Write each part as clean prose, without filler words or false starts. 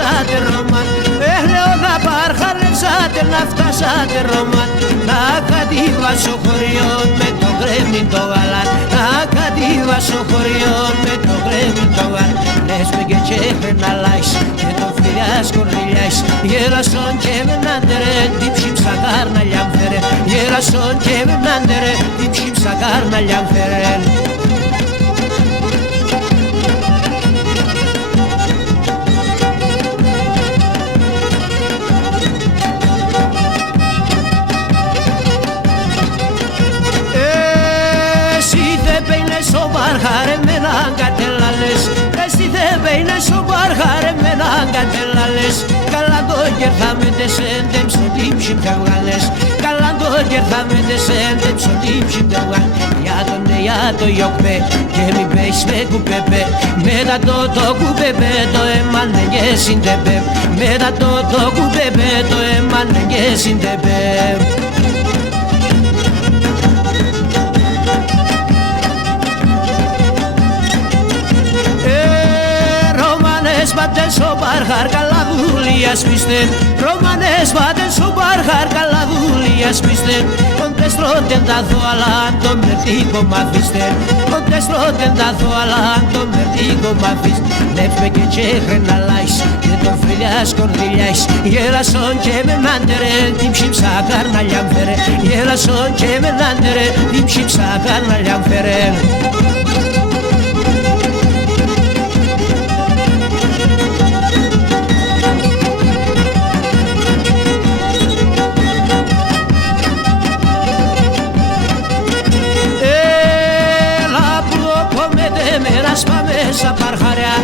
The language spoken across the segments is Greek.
φτάσατε Ρωμάν. Λέω να παρχαλέψατε να φτάσατε Ρωμάν. Να κατήβασω χωριών με το γκρέμι το γαλάν. Να κατήβασω χωριών με το γκρέμι το γαλάν. Λες με και τσέχρενα λάις και το φιλιάς κορδιλιάς. Γέλασον και με νάντερε την ψήψα κάρνα λιάμφερε. Γέλασον και με νάντερε την ψήψα κάρνα λιάμφερε. Ο μπάρχαρε με έναν κατελάλες. Εσύ δεν πέινες ο μπάρχαρε με έναν κατελάλες. Καλά το κερθάμε τεσέντεμ στο τύψιμ τα βγάλες. Καλά το κερθάμε τεσέντεμ στο τύψιμ τα βγάλες. Για τον ναι για το γιοκπέ και μη πέεις με κουπέπε. Μετά το κουπέπε το έμανε και συντεπέ. Μετά το κουπέπε το έμανε και συντεπέ. Πατές ο μπάρχαρ καλά δουλειάς πίστεν. Ρωμανές πατές ο μπάρχαρ καλά δουλειάς πίστεν. Όντες τρώτεν τα θωαλάν το μερτίκο μαθίστεν. Όντες τρώτεν τα θωαλάν το μερτίκο μαθίστεν. Λέψμε και τσέχρενα λάις και το φιλιάς κορδιλιάς. Γέλασον και με νάντερε την ψήψα κάρνα λιάμφερε. Γέλασον και με νάντερε την ψήψα κάρνα λιάμφερε. Sa parjarea,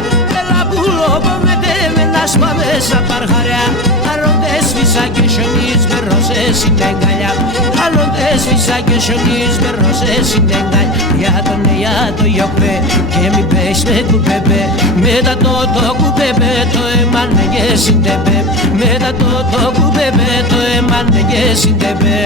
la bulo pomete menas pamesa parjarea. Alondes visa que chonis berrose sin engaña. Alondes visa que chonis berrose sin engaña. Ya to yokpe, que mi peix me tu pepe. Me da todo cu pepe, to eman me que sin tepe. Me da todo cu pepe, to eman me que sin tepe.